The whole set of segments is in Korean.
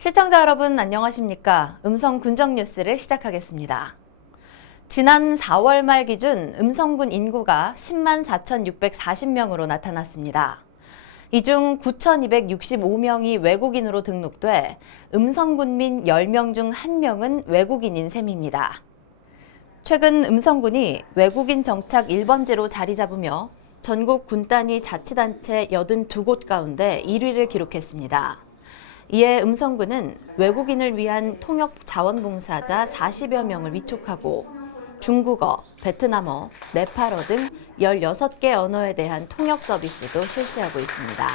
시청자 여러분 안녕하십니까? 음성 군정 뉴스를 시작하겠습니다. 지난 4월 말 기준 음성군 인구가 10만 4,640명으로 나타났습니다. 이 중 9,265명이 외국인으로 등록돼 음성군민 10명 중 1명은 외국인인 셈입니다. 최근 음성군이 외국인 정착 1번지로 자리 잡으며 전국 군 단위 자치단체 82곳 가운데 1위를 기록했습니다. 이에 음성군은 외국인을 위한 통역 자원봉사자 40여 명을 위촉하고 중국어, 베트남어, 네팔어 등 16개 언어에 대한 통역 서비스도 실시하고 있습니다.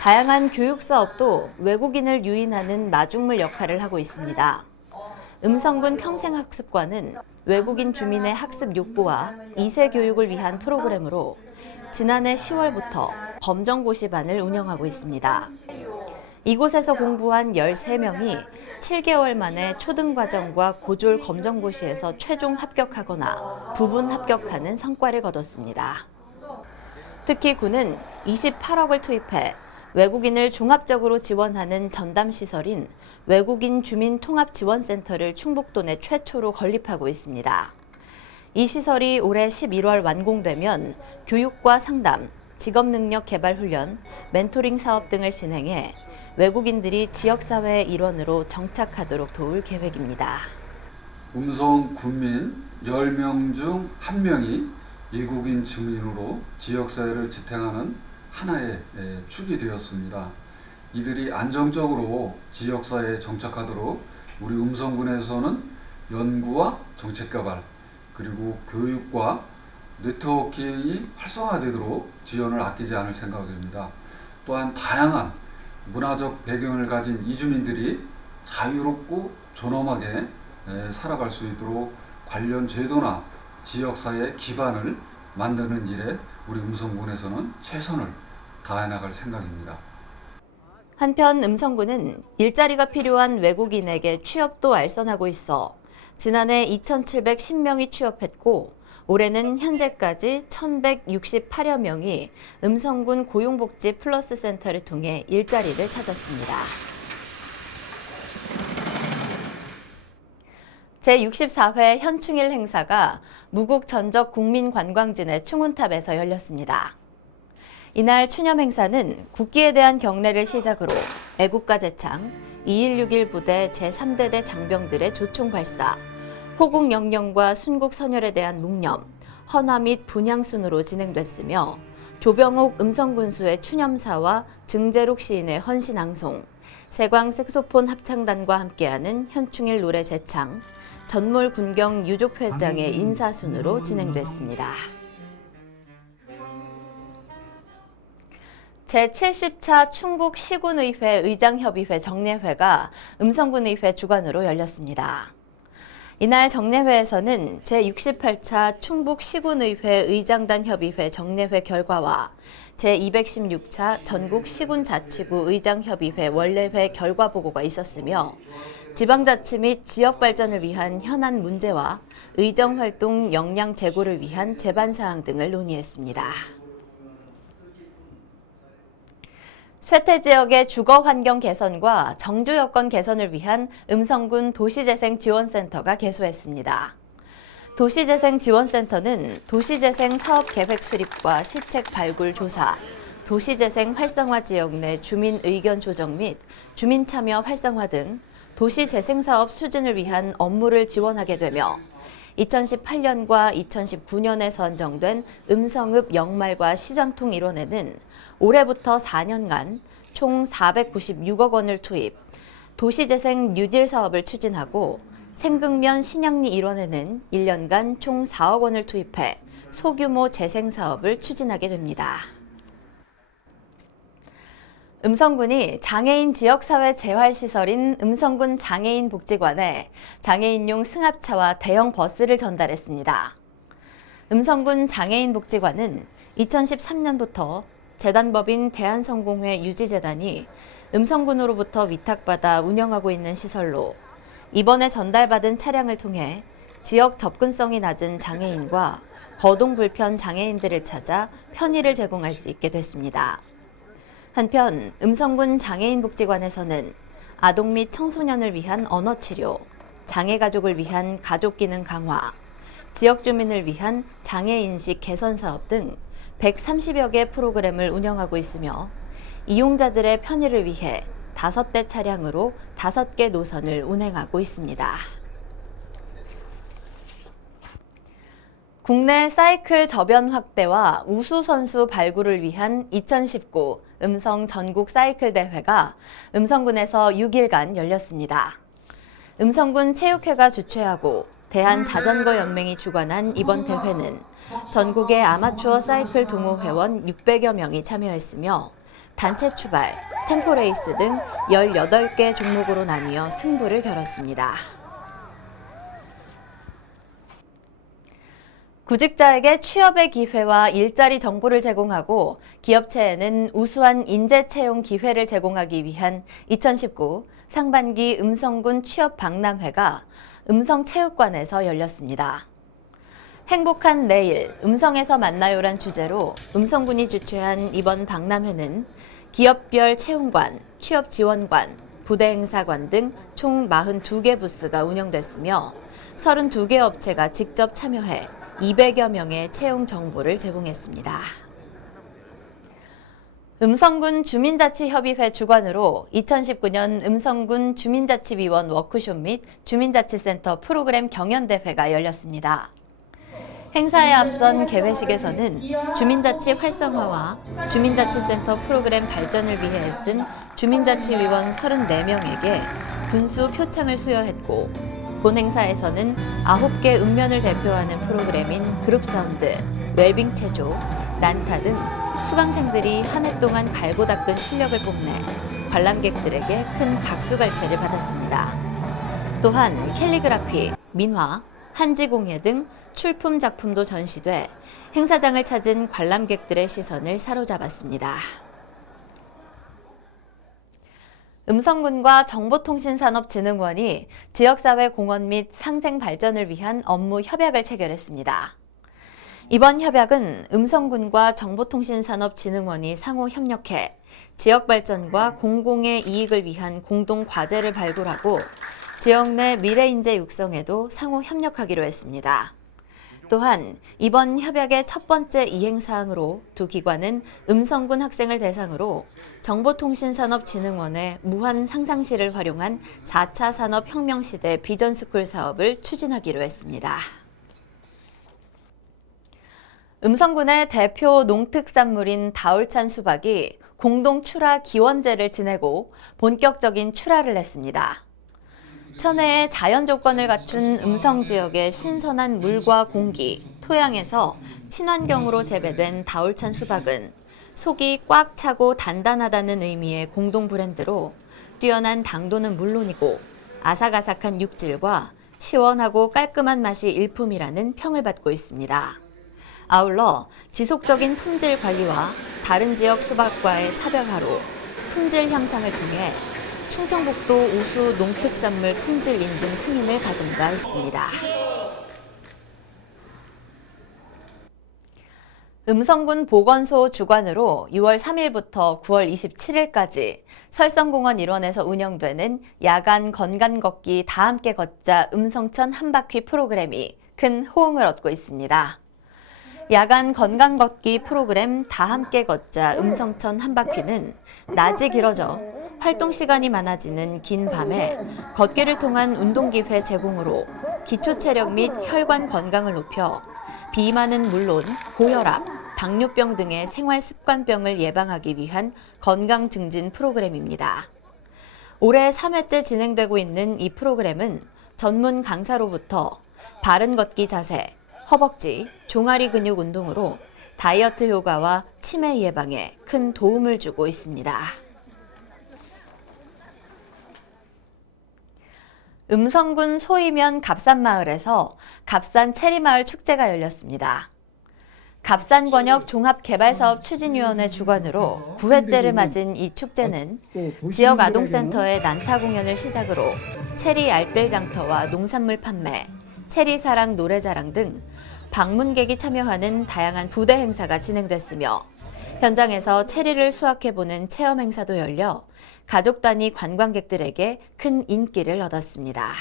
다양한 교육 사업도 외국인을 유인하는 마중물 역할을 하고 있습니다. 음성군 평생학습관은 외국인 주민의 학습 욕구와 2세 교육을 위한 프로그램으로 지난해 10월부터 검정고시반을 운영하고 있습니다. 이곳에서 공부한 13명이 7개월 만에 초등과정과 고졸 검정고시에서 최종 합격하거나 부분 합격하는 성과를 거뒀습니다. 특히 군은 28억을 투입해 외국인을 종합적으로 지원하는 전담시설인 외국인 주민통합지원센터를 충북도 내 최초로 건립하고 있습니다. 이 시설이 올해 11월 완공되면 교육과 상담, 직업능력 개발 훈련, 멘토링 사업 등을 진행해 외국인들이 지역사회의 일원으로 정착하도록 도울 계획입니다. 음성 군민 10명 중 1명이 외국인 주민으로 지역사회를 지탱하는 하나의 축이 되었습니다. 이들이 안정적으로 지역사회에 정착하도록 우리 음성군에서는 연구와 정책개발 그리고 교육과 네트워킹이 활성화되도록 지원을 아끼지 않을 생각입니다. 또한 다양한 문화적 배경을 가진 이주민들이 자유롭고 존엄하게 살아갈 수 있도록 관련 제도나 지역사회 기반을 만드는 일에 우리 음성군에서는 최선을 다해 나갈 생각입니다. 한편 음성군은 일자리가 필요한 외국인에게 취업도 알선하고 있어 지난해 2,710명이 취업했고 올해는 현재까지 1,168여 명이 음성군 고용복지 플러스 센터를 통해 일자리를 찾았습니다. 제64회 현충일 행사가 무국 전적 국민관광진의 충운탑에서 열렸습니다. 이날 추념 행사는 국기에 대한 경례를 시작으로 애국가 제창, 2161 부대 제3대대 장병들의 조총 발사, 호국 영령과 순국 선열에 대한 묵념, 헌화 및 분향 순으로 진행됐으며 조병옥 음성군수의 추념사와 증재록 시인의 헌신앙송, 세광 색소폰 합창단과 함께하는 현충일 노래 제창, 전몰 군경 유족회장의 인사순으로 진행됐습니다. 제70차 충북 시군의회 의장협의회 정례회가 음성군의회 주관으로 열렸습니다. 이날 정례회에서는 제68차 충북 시군의회 의장단 협의회 정례회 결과와 제216차 전국 시군자치구 의장협의회 원례회 결과 보고가 있었으며 지방자치 및 지역 발전을 위한 현안 문제와 의정활동 역량 제고를 위한 제반사항 등을 논의했습니다. 쇠퇴 지역의 주거 환경 개선과 정주 여건 개선을 위한 음성군 도시재생지원센터가 개소했습니다. 도시재생지원센터는 도시재생 사업 계획 수립과 시책 발굴 조사, 도시재생 활성화 지역 내 주민 의견 조정 및 주민 참여 활성화 등 도시재생 사업 추진을 위한 업무를 지원하게 되며 2018년과 2019년에 선정된 음성읍 역말과 시장통 일원에는 올해부터 4년간 총 496억 원을 투입, 도시재생 뉴딜 사업을 추진하고 생극면 신양리 일원에는 1년간 총 4억 원을 투입해 소규모 재생 사업을 추진하게 됩니다. 음성군이 장애인 지역사회 재활시설인 음성군 장애인복지관에 장애인용 승합차와 대형 버스를 전달했습니다. 음성군 장애인복지관은 2013년부터 재단법인 대한성공회 유지재단이 음성군으로부터 위탁받아 운영하고 있는 시설로 이번에 전달받은 차량을 통해 지역 접근성이 낮은 장애인과 거동 불편 장애인들을 찾아 편의를 제공할 수 있게 됐습니다. 한편 음성군 장애인복지관에서는 아동 및 청소년을 위한 언어치료, 장애가족을 위한 가족기능 강화, 지역 주민을 위한 장애인식 개선 사업 등 130여 개 프로그램을 운영하고 있으며 이용자들의 편의를 위해 5대 차량으로 5개 노선을 운행하고 있습니다. 국내 사이클 저변 확대와 우수 선수 발굴을 위한 2019 음성 전국 사이클 대회가 음성군에서 6일간 열렸습니다. 음성군 체육회가 주최하고 대한자전거연맹이 주관한 이번 대회는 전국의 아마추어 사이클 동호회원 600여 명이 참여했으며 단체 추발, 템포레이스 등 18개 종목으로 나뉘어 승부를 겨뤘습니다. 구직자에게 취업의 기회와 일자리 정보를 제공하고 기업체에는 우수한 인재 채용 기회를 제공하기 위한 2019 상반기 음성군 취업 박람회가 음성체육관에서 열렸습니다. 행복한 내일, 음성에서 만나요란 주제로 음성군이 주최한 이번 박람회는 기업별 채용관, 취업지원관, 부대행사관 등 총 42개 부스가 운영됐으며 32개 업체가 직접 참여해 200여 명의 채용 정보를 제공했습니다. 음성군 주민자치협의회 주관으로 2019년 음성군 주민자치위원 워크숍 및 주민자치센터 프로그램 경연대회가 열렸습니다. 행사에 앞선 개회식에서는 주민자치 활성화와 주민자치센터 프로그램 발전을 위해 애쓴 주민자치위원 34명에게 분수 표창을 수여했고 본 행사에서는 9개 읍면을 대표하는 프로그램인 그룹사운드, 웰빙 체조, 난타 등 수강생들이 한 해 동안 갈고 닦은 실력을 뽐내 관람객들에게 큰 박수갈채를 받았습니다. 또한 캘리그라피, 민화, 한지공예 등 출품 작품도 전시돼 행사장을 찾은 관람객들의 시선을 사로잡았습니다. 음성군과 정보통신산업진흥원이 지역사회 공헌 및 상생 발전을 위한 업무 협약을 체결했습니다. 이번 협약은 음성군과 정보통신산업진흥원이 상호 협력해 지역 발전과 공공의 이익을 위한 공동 과제를 발굴하고 지역 내 미래 인재 육성에도 상호 협력하기로 했습니다. 또한 이번 협약의 첫 번째 이행사항으로 두 기관은 음성군 학생을 대상으로 정보통신산업진흥원의 무한 상상실을 활용한 4차 산업혁명시대 비전스쿨 사업을 추진하기로 했습니다. 음성군의 대표 농특산물인 다울찬 수박이 공동 출하 기원제를 지내고 본격적인 출하를 했습니다. 천혜의 자연 조건을 갖춘 음성 지역의 신선한 물과 공기, 토양에서 친환경으로 재배된 다울찬 수박은 속이 꽉 차고 단단하다는 의미의 공동 브랜드로 뛰어난 당도는 물론이고 아삭아삭한 육질과 시원하고 깔끔한 맛이 일품이라는 평을 받고 있습니다. 아울러 지속적인 품질 관리와 다른 지역 수박과의 차별화로 품질 향상을 통해 충청북도 우수 농특산물 품질 인증 승인을 받은 바 있습니다. 음성군 보건소 주관으로 6월 3일부터 9월 27일까지 설성공원 일원에서 운영되는 야간 건강 걷기 다 함께 걷자 음성천 한바퀴 프로그램이 큰 호응을 얻고 있습니다. 야간 건강 걷기 프로그램 다 함께 걷자 음성천 한바퀴는 낮이 길어져 활동 시간이 많아지는 긴 밤에 걷기를 통한 운동기회 제공으로 기초 체력 및 혈관 건강을 높여 비만은 물론 고혈압, 당뇨병 등의 생활 습관병을 예방하기 위한 건강 증진 프로그램입니다. 올해 3회째 진행되고 있는 이 프로그램은 전문 강사로부터 바른 걷기 자세, 허벅지, 종아리 근육 운동으로 다이어트 효과와 치매 예방에 큰 도움을 주고 있습니다. 음성군 소이면 갑산마을에서 갑산 체리마을 축제가 열렸습니다. 갑산권역 종합개발사업 추진위원회 주관으로 9회째를 맞은 이 축제는 지역 아동센터의 난타 공연을 시작으로 체리 알뜰 장터와 농산물 판매, 체리 사랑 노래자랑 등 방문객이 참여하는 다양한 부대 행사가 진행됐으며 현장에서 체리를 수확해보는 체험 행사도 열려 가족 단위 관광객들에게 큰 인기를 얻었습니다.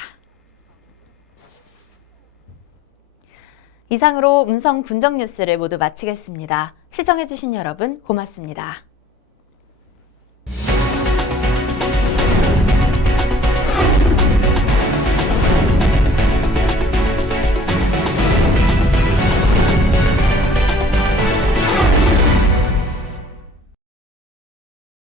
이상으로 음성 분정 뉴스를 모두 마치겠습니다. 시청해주신 여러분 고맙습니다.